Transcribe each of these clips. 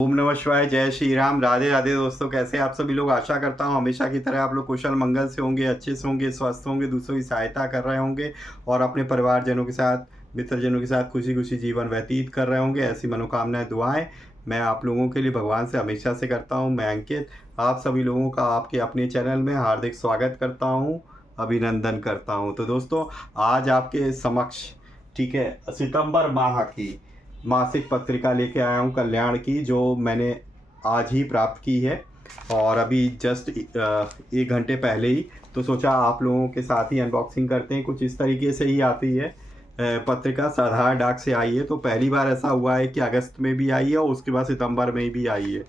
ओम नमः शिवाय, जय श्री राम, राधे राधे। दोस्तों, कैसे आप सभी लोग? आशा करता हूँ हमेशा की तरह आप लोग कुशल मंगल से होंगे, अच्छे से होंगे, स्वस्थ होंगे, दूसरों की सहायता कर रहे होंगे और अपने परिवारजनों के साथ, मित्रजनों के साथ खुशी खुशी जीवन व्यतीत कर रहे होंगे। ऐसी मनोकामनाएं, दुआएं मैं आप लोगों के लिए भगवान से हमेशा से करता हूँ। मैं अंकित आप सभी लोगों का आपके अपने चैनल में हार्दिक स्वागत करता हूँ, अभिनंदन करता हूँ। तो दोस्तों, आज आपके समक्ष, ठीक है, सितंबर माह की मासिक पत्रिका लेके आया हूँ कल्याण की, जो मैंने आज ही प्राप्त की है और अभी जस्ट 1 घंटे पहले ही। तो सोचा आप लोगों के साथ ही अनबॉक्सिंग करते हैं। कुछ इस तरीके से ही आती है पत्रिका, साधारण डाक से आई है। तो पहली बार ऐसा हुआ है कि अगस्त में भी आई है और उसके बाद सितंबर में भी आई है।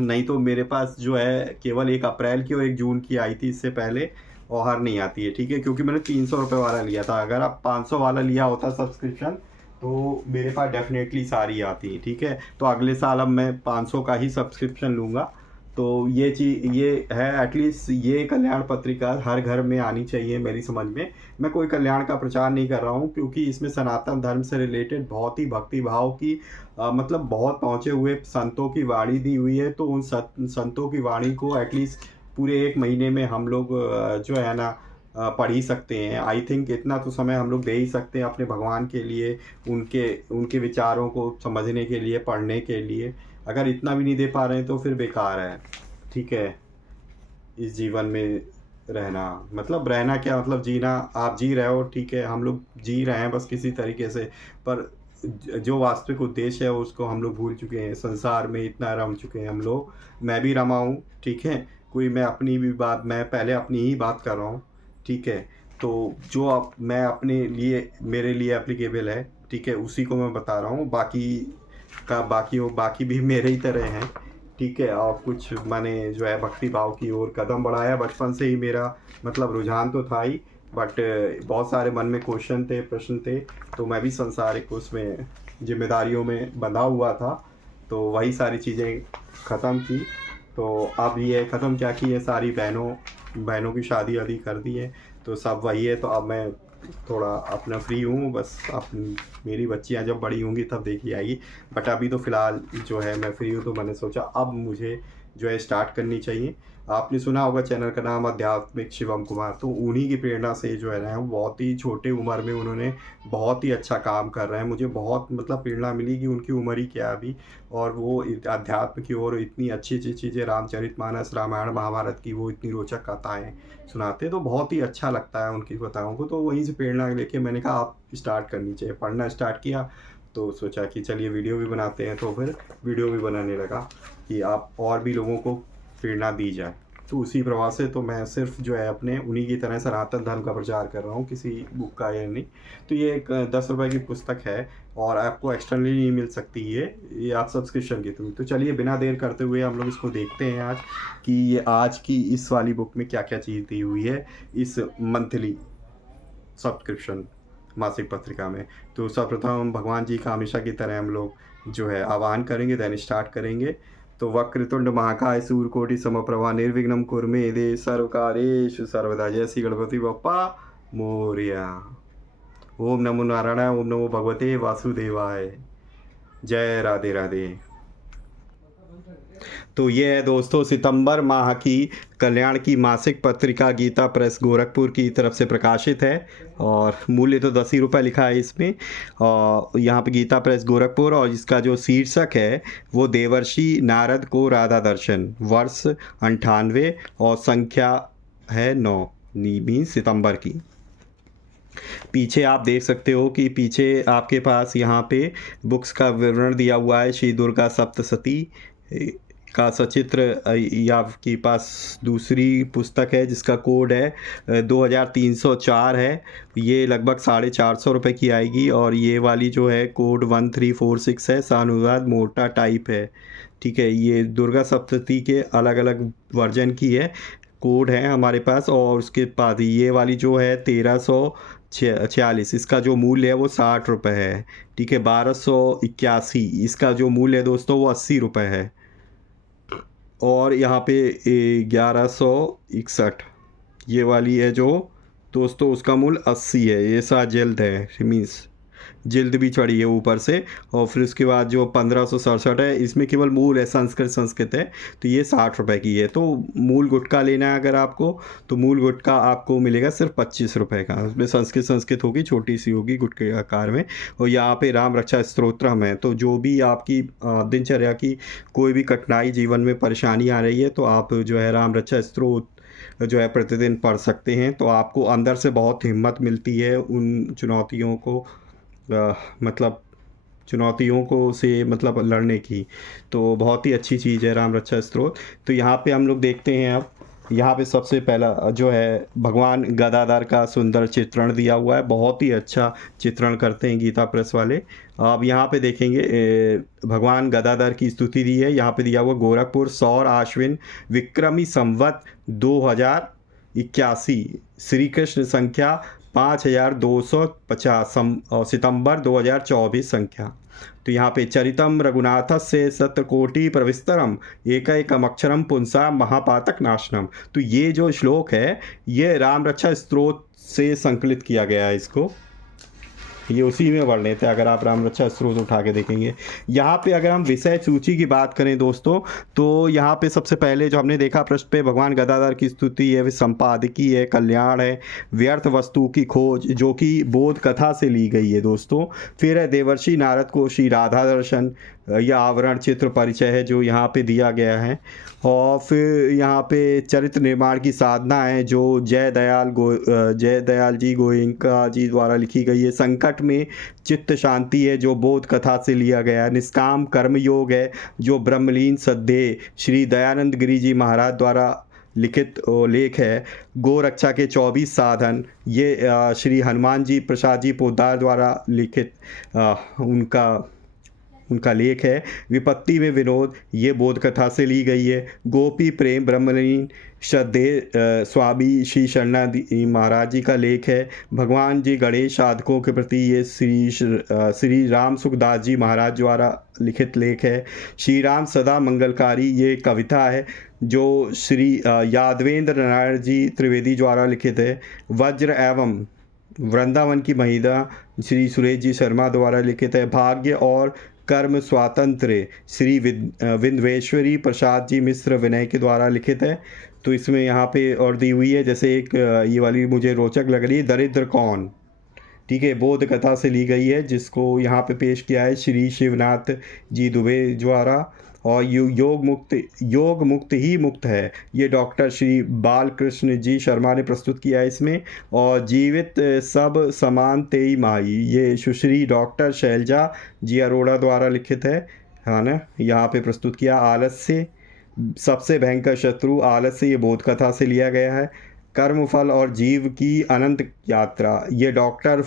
नहीं तो मेरे पास जो है केवल 1 अप्रैल की और 1 जून की आई थी, इससे पहले और हर नहीं आती है, ठीक है। क्योंकि मैंने 300 रुपये वाला लिया था। अगर आप 500 वाला लिया होता सब्सक्रिप्शन तो मेरे पास डेफिनेटली सारी आती, ठीक है। तो अगले साल अब मैं 500 का ही सब्सक्रिप्शन लूँगा। तो ये चीज़ ये है, एटलीस्ट ये कल्याण पत्रिका हर घर में आनी चाहिए मेरी समझ में। मैं कोई कल्याण का प्रचार नहीं कर रहा हूँ, क्योंकि इसमें सनातन धर्म से रिलेटेड बहुत ही भक्ति भाव की मतलब बहुत पहुँचे हुए संतों की वाणी दी हुई है। तो उन संतों की वाणी को एटलीस्ट पूरे 1 महीने में हम लोग जो है ना पढ़ ही सकते हैं। आई थिंक इतना तो समय हम लोग दे ही सकते हैं अपने भगवान के लिए, उनके उनके विचारों को समझने के लिए, पढ़ने के लिए। अगर इतना भी नहीं दे पा रहे हैं तो फिर बेकार है, ठीक है। इस जीवन में रहना मतलब रहना क्या, मतलब जीना। आप जी रहे हो, ठीक है, हम लोग जी रहे हैं बस किसी तरीके से। पर जो वास्तविक उद्देश्य है उसको हम लोग भूल चुके हैं। संसार में इतना रम चुके हैं हम लोग, मैं भी रमा हूँ, ठीक है। कोई मैं अपनी भी बात, मैं पहले अपनी ही बात कर रहा हूँ, ठीक है। तो जो मैं अपने लिए, मेरे लिए एप्लीकेबल है, ठीक है, उसी को मैं बता रहा हूँ। बाकी का बाकी वो बाकी भी मेरे ही तरह हैं, ठीक है। और कुछ मैंने जो है भक्ति भाव की ओर कदम बढ़ाया। बचपन से ही मेरा मतलब रुझान तो था ही, बट बहुत सारे मन में क्वेश्चन थे, प्रश्न थे। तो मैं भी संसारिक उसमें जिम्मेदारियों में बंधा हुआ था। तो वही सारी चीज़ें ख़त्म की। तो अब ये ख़त्म क्या की है, सारी बहनों बहनों की शादी वादी कर दी है। तो सब वही है। तो अब मैं थोड़ा अपना फ्री हूँ बस। अब मेरी बच्चियाँ जब बड़ी होंगी तब देखी आएगी, बट अभी तो फ़िलहाल जो है मैं फ्री हूँ। तो मैंने सोचा अब मुझे जो है स्टार्ट करनी चाहिए। आपने सुना होगा चैनल का नाम आध्यात्मिक शिवम कुमार। तो उन्हीं की प्रेरणा से जो है ना, बहुत ही छोटे उम्र में उन्होंने बहुत ही अच्छा काम कर रहे हैं। मुझे बहुत मतलब प्रेरणा मिली कि उनकी उम्र ही क्या है अभी, और वो अध्यात्म की ओर इतनी अच्छी अच्छी चीज़ें, रामचरितमानस, रामायण महाभारत की वो इतनी रोचक कथाएँ सुनाते। तो बहुत ही अच्छा लगता है उनकी कथाओं को। तो वहीं से प्रेरणा लेके मैंने कहा आप स्टार्ट करनी चाहिए। पढ़ना स्टार्ट किया तो सोचा कि चलिए वीडियो भी बनाते हैं। तो फिर वीडियो भी बनाने लगा कि आप और भी लोगों को प्रेरणा दी जाए। तो उसी प्रवाह से तो मैं सिर्फ जो है अपने उन्हीं की तरह सनातन धर्म का प्रचार कर रहा हूँ, किसी बुक का या नहीं। तो ये एक 10 रुपये की पुस्तक है और आपको एक्सटर्नली नहीं मिल सकती ये आप सब्सक्रिप्शन के थ्रू। तो चलिए बिना देर करते हुए हम लोग इसको देखते हैं आज, कि ये आज की इस वाली बुक में क्या क्या चीज़ दी हुई है इस मंथली सब्सक्रिप्शन मासिक पत्रिका में। तो सर्वप्रथम हम भगवान जी का हमेशा की तरह हम लोग जो है आह्वान करेंगे, देन स्टार्ट करेंगे। तो वक्रतुंड महाकाय सूर्यकोटि समप्रभा निर्विघ्नं कुरु मे देव सर्वकार्येषु सर्वदा। जय श्री गणपति बप्पा मोरया। ओम नमो नारायणाय, ओम नमो भगवते वासुदेवाय। जय राधे राधे। तो ये है दोस्तों सितंबर माह की कल्याण की मासिक पत्रिका, गीता प्रेस गोरखपुर की तरफ से प्रकाशित है। और मूल्य तो 10 ही रुपये लिखा है इसमें, और यहाँ पे गीता प्रेस गोरखपुर। और इसका जो शीर्षक है वो देवर्षि नारद को राधा दर्शन, वर्ष 98 और संख्या है 9, मीन सितंबर की। पीछे आप देख सकते हो कि पीछे आपके पास यहाँ पे बुक्स का विवरण दिया हुआ है। श्री दुर्गा सप्तशती का सचित्र या आपके पास दूसरी पुस्तक है जिसका कोड है 2304 है। ये लगभग 450 रुपये की आएगी। और ये वाली जो है कोड 1346 है, सानुवाद मोटा टाइप है, ठीक है। ये दुर्गा सप्तशती के अलग अलग वर्जन की है, कोड है हमारे पास। और उसके बाद ये वाली जो है 1346, इसका जो मूल्य है वो 60 रुपये है, ठीक है। 1281 इसका जो मूल्य है दोस्तों वो 80 रुपये है। और यहाँ पे 1161 ये वाली है जो दोस्तों, उसका मूल्य 80 है। ये सा जल्द है मीन्स जिल्द भी चढ़ी है ऊपर से। और फिर उसके बाद जो 1567 है, इसमें केवल मूल है, संस्कृत है, तो ये 60 रुपये की है। तो मूल गुटखा लेना है अगर आपको, तो मूल गुटखा आपको मिलेगा सिर्फ 25 रुपये का। उसमें संस्कृत होगी, छोटी सी होगी गुटखे के आकार में। और यहाँ पे राम रक्षा स्तोत्रम है, तो जो भी आपकी दिनचर्या की कोई भी कठिनाई, जीवन में परेशानी आ रही है, तो आप जो है राम रक्षा स्तोत्र जो है प्रतिदिन पढ़ सकते हैं। तो आपको अंदर से बहुत हिम्मत मिलती है उन चुनौतियों को मतलब चुनौतियों को से मतलब लड़ने की। तो बहुत ही अच्छी चीज़ है राम रक्षा स्तोत्र। तो यहाँ पे हम लोग देखते हैं, अब यहाँ पे सबसे पहला जो है भगवान गदाधर का सुंदर चित्रण दिया हुआ है, बहुत ही अच्छा चित्रण करते हैं गीता प्रेस वाले। अब यहाँ पे देखेंगे भगवान गदाधर की स्तुति दी है। यहाँ पे दिया हुआ गोरखपुर सौर आश्विन विक्रमी संवत 2081, श्री कृष्ण संख्या 5250, सितंबर 2024 संख्या। तो यहाँ पे चरितम रघुनाथ से सतकोटि प्रविस्तरम एकैकमक्षरम पुंसा महापातक नाशनम। तो ये जो श्लोक है, ये राम रक्षा स्तोत्र से संकलित किया गया है इसको, ये उसी में वर्णित है। अगर आप राम रक्षा स्तोत्र उठा के देखेंगे, यहाँ पे अगर हम विषय सूची की बात करें दोस्तों, तो यहाँ पे सबसे पहले जो हमने देखा पृष्ठ पे, भगवान गदाधर की स्तुति है, संपादकी है, कल्याण है, व्यर्थ वस्तु की खोज जो कि बोध कथा से ली गई है दोस्तों। फिर है देवर्षि नारद को श्री राधा दर्शन या आवरण चित्र परिचय है जो यहाँ पे दिया गया है। और फिर यहाँ पे चरित्र निर्माण की साधना है जो जय दयाल जी गोयंका जी द्वारा लिखी गई है। संकट में चित्त शांति है जो बोध कथा से लिया गया है। निष्काम कर्म योग है जो ब्रह्मलीन सद्देह श्री दयानंद गिरी जी महाराज द्वारा लिखित लेख है। गो रक्षा के 24 साधन, ये श्री हनुमान जी प्रसाद जी पोद्दार द्वारा लिखित उनका लेख है। विपत्ति में विनोद, ये बोध कथा से ली गई है। गोपी प्रेम ब्रह्मलीन श्रद्धेय स्वामी श्री शरणादी महाराज जी का लेख है। भगवान जी गणेश साधकों के प्रति, ये श्री राम सुखदास जी महाराज द्वारा लिखित लेख है। श्री राम सदा मंगलकारी, ये कविता है जो श्री यादवेंद्र नारायण जी त्रिवेदी द्वारा लिखित है। वज्र एवं वृंदावन की महिला श्री सुरेश जी शर्मा द्वारा लिखित है। भाग्य और कर्म स्वातंत्र श्री विंध्येश्वरी प्रसाद जी मिश्र विनय के द्वारा लिखित है। तो इसमें यहाँ पे और दी हुई है, जैसे एक ये वाली मुझे रोचक लग रही है, दरिद्र कौन, ठीक है, बोध कथा से ली गई है, जिसको यहाँ पे पेश किया है श्री शिवनाथ जी दुबे द्वारा। और योग मुक्त ही मुक्त है, ये डॉक्टर श्री बालकृष्ण जी शर्मा ने प्रस्तुत किया है इसमें। और जीवित सब समान तेई माई, ये सुश्री डॉक्टर शैलजा जी अरोड़ा द्वारा लिखित है ना, यहाँ पे प्रस्तुत किया। आलस्य सबसे भयंकर शत्रु आलस्य, ये बोध कथा से लिया गया है। कर्मफल और जीव की अनंत यात्रा, ये डॉक्टर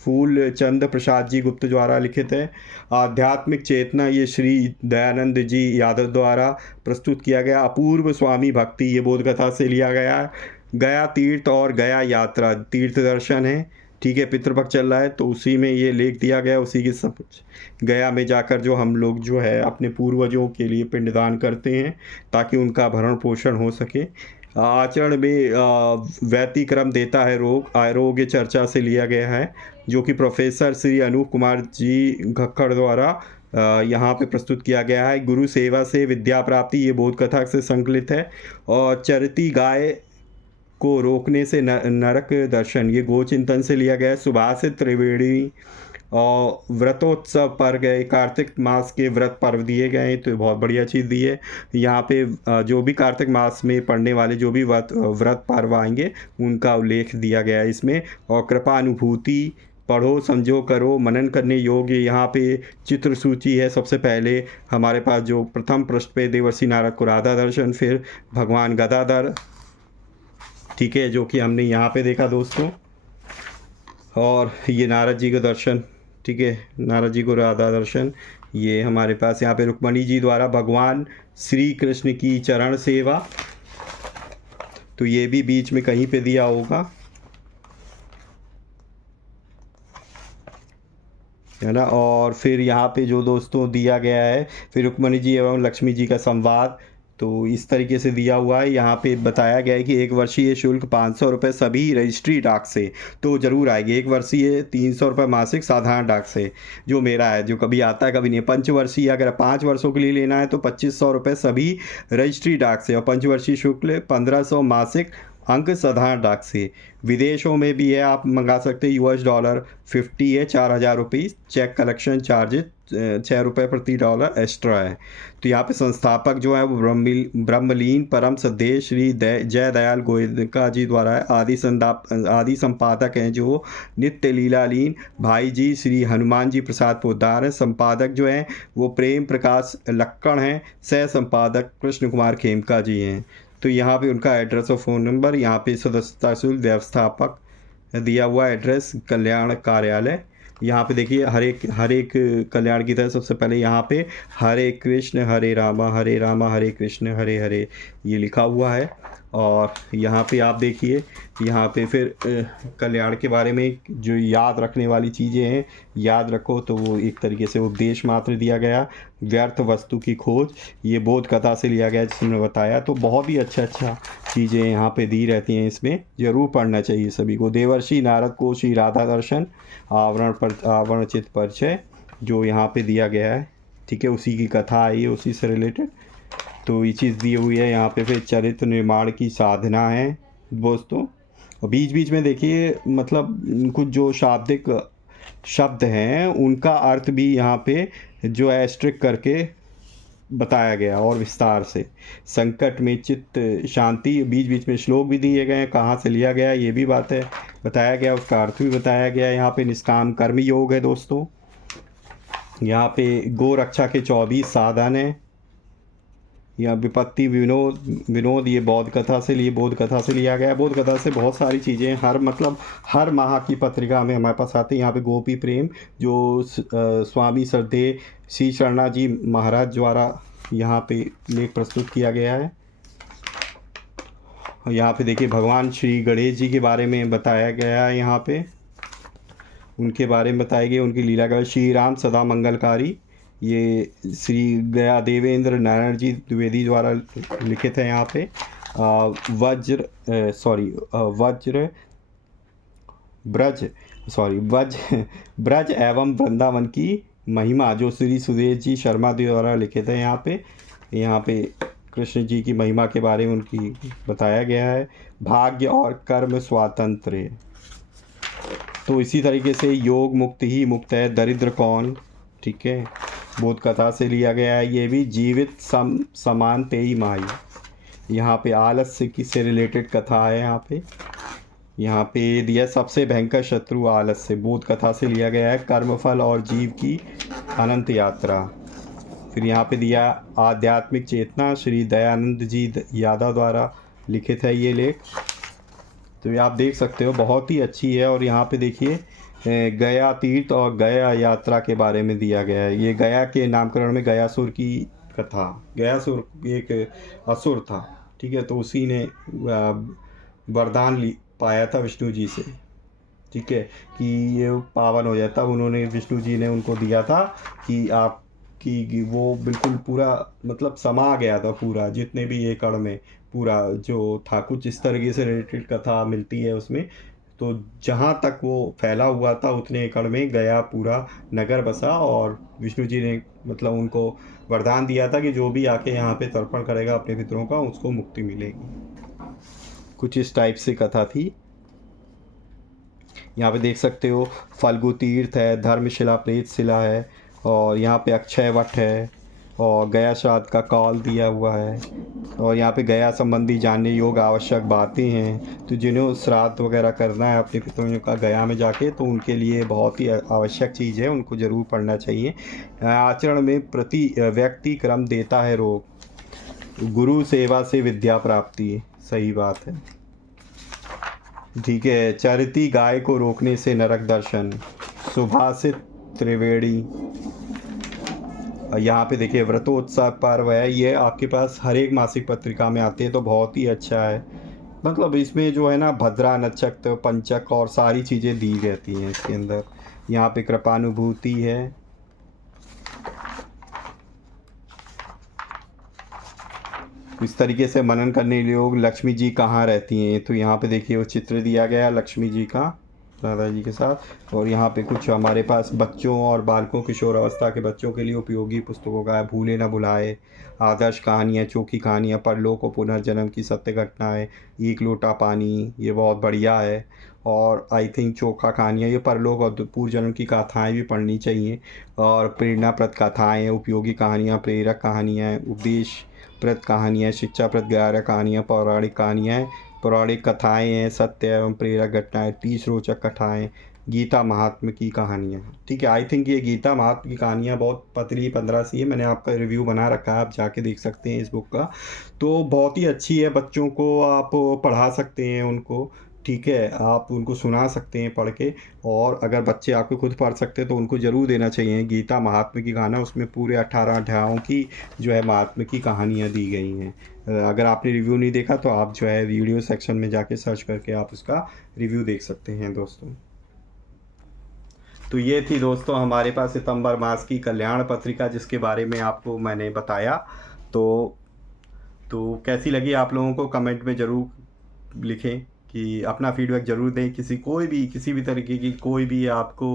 फूल चंद प्रसाद जी गुप्त द्वारा लिखित है। आध्यात्मिक चेतना, ये श्री दयानंद जी यादव द्वारा प्रस्तुत किया गया। अपूर्व स्वामी भक्ति, ये बोध कथा से लिया गया। गया तीर्थ और गया यात्रा, तीर्थ दर्शन है, ठीक है, पितृपक्ष चल रहा है तो उसी में ये लेख दिया गया, उसी के सब गया में जाकर जो हम लोग जो है अपने पूर्वजों के लिए पिंडदान करते हैं ताकि उनका भरण पोषण हो सके। आचरण में व्यतिक्रम देता है रोग, आरोग्य चर्चा से लिया गया है, जो कि प्रोफेसर श्री अनूप कुमार जी खक्खड़ द्वारा यहाँ पे प्रस्तुत किया गया है। गुरु सेवा से विद्या प्राप्ति, ये बोध कथा से संकलित है। और चरती गाय को रोकने से नरक दर्शन, ये गोचिंतन से लिया गया है। सुभाषित त्रिवेणी और व्रतोत्सव पर गए, कार्तिक मास के व्रत पर्व दिए गए, तो बहुत बढ़िया चीज़ दी है। यहाँ पे जो भी कार्तिक मास में पढ़ने वाले जो भी व्रत पर्व आएंगे उनका उल्लेख दिया गया है इसमें। और कृपा अनुभूति, पढ़ो समझो करो मनन करने योग्य, यहाँ पे चित्र सूची है। सबसे पहले हमारे पास जो प्रथम पृष्ठ पे देवर्षि नारद को राधा दर्शन, फिर भगवान गदाधर, ठीक है, जो कि हमने यहाँ पे देखा दोस्तों। और ये नारद जी का दर्शन, ठीक है, नारद जी को राधा दर्शन। ये हमारे पास यहाँ पे रुक्मणी जी द्वारा भगवान श्री कृष्ण की चरण सेवा, तो ये भी बीच में कहीं पे दिया होगा, है ना। और फिर यहाँ पे जो दोस्तों दिया गया है, फिर रुक्मणी जी एवं लक्ष्मी जी का संवाद, तो इस तरीके से दिया हुआ है। यहाँ पे बताया गया है कि 1 वर्षीय शुल्क 500 रुपये सभी रजिस्ट्री डाक से तो ज़रूर आएगी। 1 वर्षीय 300 रुपये मासिक साधारण डाक से, जो मेरा है, जो कभी आता है कभी नहीं। पंचवर्षीय अगर 5 वर्षों के लिए लेना है तो 2500 रुपये सभी रजिस्ट्री डाक से, और पंचवर्षीय शुल्क 1500 मासिक अंक साधारण डाक से। विदेशों में भी है, आप मंगा सकते हैं। $50 है, 4000 रुपीज़। चेक कलेक्शन चार्जेस 6 रुपये प्रति डॉलर एक्स्ट्रा है। तो यहाँ पे संस्थापक जो है वो ब्रह्मलीन परम सदेश श्री जय दयाल गोयनका जी द्वारा है। आदि संपादक हैं जो नित्य लीलालीन भाई जी श्री हनुमान जी प्रसाद पोद्दार हैं। संपादक जो हैं वो प्रेम प्रकाश लक्कड़ हैं। सह संपादक कृष्ण कुमार खेमका जी हैं। तो यहाँ पे उनका एड्रेस और फ़ोन नंबर, यहाँ पे सदस्यता शुल्क, व्यवस्थापक दिया हुआ एड्रेस, कल्याण कार्यालय। यहाँ पे देखिए हर एक कल्याण की तरह सबसे पहले यहाँ पे हरे कृष्ण हरे रामा हरे कृष्ण हरे हरे ये लिखा हुआ है। और यहाँ पे आप देखिए, यहाँ पे फिर कल्याण के बारे में जो याद रखने वाली चीज़ें हैं, याद रखो, तो वो एक तरीके से उपदेश मात्र दिया गया। व्यर्थ वस्तु की खोज, ये बोध कथा से लिया गया जिसने बताया। तो बहुत ही अच्छा चीज़ें यहाँ पे दी रहती हैं, इसमें ज़रूर पढ़ना चाहिए सभी को। देवर्षि नारद को श्री राधा दर्शन आवरणचित परिचय जो यहाँ पे दिया गया है, ठीक है, उसी की कथा आई है, उसी से रिलेटेड। तो ये चीज़ दी हुई है यहाँ पे। फिर चरित्र निर्माण की साधना है दोस्तों। और बीच बीच में देखिए मतलब कुछ जो शाब्दिक शब्द हैं उनका अर्थ भी यहाँ पे जो है स्ट्रिक करके बताया गया और विस्तार से। संकट में चित्त शांति, बीच बीच में श्लोक भी दिए गए हैं, कहाँ से लिया गया ये भी बात है बताया गया, उसका अर्थ भी बताया गया। यहाँ पे निष्काम कर्म योग है दोस्तों। यहाँ पे गो रक्षा के 24 साधन हैं। या विपत्ति विनोद ये बौद्ध कथा से लिया गया है। बौद्ध कथा से बहुत सारी चीज़ें हर माह की पत्रिका में हमारे पास आती है। यहाँ पे गोपी प्रेम जो स्वामी श्रद्धे श्री शरणा जी महाराज द्वारा यहाँ पे लेख प्रस्तुत किया गया है। यहाँ पे देखिए भगवान श्री गणेश जी के बारे में बताया गया है। यहाँ पे उनके बारे में बताया गया, उनकी लीला का। श्री राम सदा मंगलकारी, ये श्री गया देवेंद्र नारायण जी द्विवेदी द्वारा लिखित है। यहाँ पे ब्रज एवं वृंदावन की महिमा जो श्री सुदेश जी शर्मा द्वारा लिखित है। यहाँ पे कृष्ण जी की महिमा के बारे में उनकी बताया गया है। भाग्य और कर्म स्वातंत्र, तो इसी तरीके से योग मुक्त ही मुक्त है, दरिद्र कौन, ठीक है, बोध कथा से लिया गया है। ये भी जीवित समान तेई माई, यहाँ पे आलस्य की से रिलेटेड कथा है। यहाँ पे दिया सबसे भयंकर शत्रु आलस्य, बोध कथा से लिया गया है। कर्मफल और जीव की अनंत यात्रा। फिर यहाँ पे दिया आध्यात्मिक चेतना, श्री दयानंद जी यादव द्वारा लिखित है ये लेख। तो ये आप देख सकते हो बहुत ही अच्छी है। और यहाँ पे देखिए गया तीर्थ और गया यात्रा के बारे में दिया गया है। ये गया के नामकरण में गयासुर की कथा, गयासुर एक असुर था, ठीक है, तो उसी ने वरदान पाया था विष्णु जी से, ठीक है, कि ये पावन हो जाता। उन्होंने विष्णु जी ने उनको दिया था कि आप कि वो बिल्कुल पूरा मतलब समा गया था, पूरा जितने भी एकड़ में पूरा जो था, कुछ इस तरीके से रिलेटेड कथा मिलती है उसमें। तो जहाँ तक वो फैला हुआ था उतने एकड़ में गया पूरा नगर बसा, और विष्णु जी ने मतलब उनको वरदान दिया था कि जो भी आके यहाँ पे तर्पण करेगा अपने पितरों का उसको मुक्ति मिलेगी। कुछ इस टाइप से कथा थी। यहाँ पे देख सकते हो फल्गु तीर्थ है, धर्मशिला प्रेत शिला है, और यहाँ पे अक्षय वट है, और गया श्राद्ध का कॉल दिया हुआ है, और यहाँ पे गया संबंधी जानने योग्य आवश्यक बातें हैं। तो जिन्हें श्राद्ध वगैरह करना है अपने पितरों का गया में जाके, तो उनके लिए बहुत ही आवश्यक चीज़ है, उनको ज़रूर पढ़ना चाहिए। आचरण में प्रति व्यक्ति क्रम देता है रोग, गुरु सेवा से विद्या प्राप्ति, सही बात है, ठीक है। चरिती गाय को रोकने से नरक दर्शन, सुभाषित त्रिवेणी। यहाँ पे देखिए व्रतोत्सव पर्व है, ये आपके पास हर एक मासिक पत्रिका में आते हैं, तो बहुत ही अच्छा है। मतलब इसमें जो है ना भद्रा नक्षत्र पंचक और सारी चीज़ें दी रहती हैं इसके अंदर। यहाँ पे कृपानुभूति है, इस तरीके से मनन करने लोग लक्ष्मी जी कहाँ रहती हैं, तो यहाँ पे देखिए वो चित्र दिया गया है लक्ष्मी जी का राधा जी के साथ। और यहाँ पे कुछ हमारे पास बच्चों और बालकों किशोरावस्था के बच्चों के लिए उपयोगी पुस्तकों का है, भूले न भुलाए, आदर्श कहानियाँ, चोखी कहानियाँ, परलोक और पुनर्जन्म की सत्य घटनाएं, एक लोटा पानी, ये बहुत बढ़िया है। और आई थिंक चोखा कहानियाँ, ये परलोक और पूर्व जन्म की कथाएँ भी पढ़नी चाहिए। और प्रेरणाप्रद कथाएँ, उपयोगी कहानियाँ, प्रेरक कहानियाँ, उपदेशप्रद कहानियाँ, शिक्षाप्रद 11 कहानियाँ, पौराणिक कहानियाँ, पौराणिक कथाएँ हैं, सत्य एवं प्रेरक घटनाएँ, 30 रोचक कथाएँ, गीता महात्म की कहानियाँ। ठीक है, आई थिंक ये गीता महात्म की कहानियाँ बहुत पतली 15 सी है, मैंने आपका रिव्यू बना रखा है, आप जाके देख सकते हैं इस बुक का। तो बहुत ही अच्छी है, बच्चों को आप पढ़ा सकते हैं उनको। ठीक है, आप उनको सुना सकते हैं पढ़ के। और अगर बच्चे आपके खुद पढ़ सकते हैं तो उनको ज़रूर देना चाहिए गीता महात्म की कहानियाँ, उसमें पूरे 18 अध्यायों की जो है महात्म की कहानियाँ दी गई हैं। अगर आपने रिव्यू नहीं देखा तो आप जो है वीडियो सेक्शन में जाके सर्च करके आप उसका रिव्यू देख सकते हैं दोस्तों। तो ये थी दोस्तों हमारे पास सितंबर मास की कल्याण पत्रिका, जिसके बारे में आपको मैंने बताया। तो कैसी लगी आप लोगों को कमेंट में ज़रूर लिखें, कि अपना फीडबैक ज़रूर दें। किसी भी तरीके की कोई भी आपको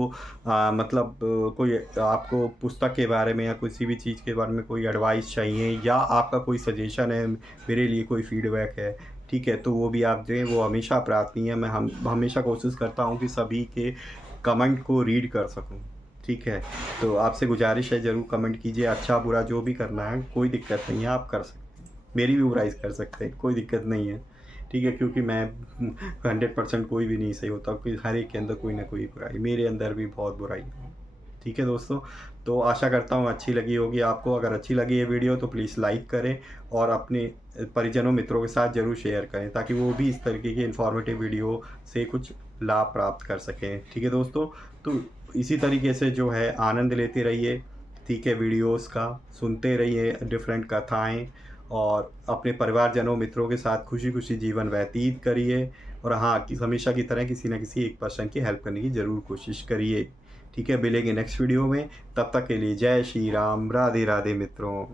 मतलब कोई आपको पुस्तक के बारे में या किसी भी चीज़ के बारे में कोई एडवाइस चाहिए, या आपका कोई सजेशन है, मेरे लिए कोई फीडबैक है, ठीक है, तो वो भी आप दें, वो हमेशा प्रार्थनीय है। मैं हमेशा कोशिश करता हूँ कि सभी के कमेंट को रीड कर सकूँ। ठीक है, तो आपसे गुजारिश है, ज़रूर कमेंट कीजिए, अच्छा बुरा जो भी करना है, कोई दिक्कत नहीं है, आप कर सकते हैं, मेरी भी बुराई कर सकते हैं, कोई दिक्कत नहीं है। ठीक है, क्योंकि मैं 100% कोई भी नहीं सही होता, क्योंकि हर एक के अंदर कोई ना कोई बुराई, मेरे अंदर भी बहुत बुराई है। ठीक है दोस्तों, तो आशा करता हूँ अच्छी लगी होगी आपको। अगर अच्छी लगी ये वीडियो तो प्लीज़ लाइक करें, और अपने परिजनों मित्रों के साथ ज़रूर शेयर करें, ताकि वो भी इस तरीके की इन्फॉर्मेटिव वीडियो से कुछ लाभ प्राप्त कर सकें। ठीक है दोस्तों, तो इसी तरीके से जो है आनंद लेते रहिए, ठीक है, वीडियोस का सुनते रहिए, डिफरेंट कथाएं, और अपने परिवारजनों मित्रों के साथ खुशी खुशी जीवन व्यतीत करिए। और हाँ, कि हमेशा की तरह किसी न किसी एक पर्सन की हेल्प करने की ज़रूर कोशिश करिए। ठीक है, मिलेंगे नेक्स्ट वीडियो में, तब तक के लिए जय श्री राम, राधे राधे मित्रों।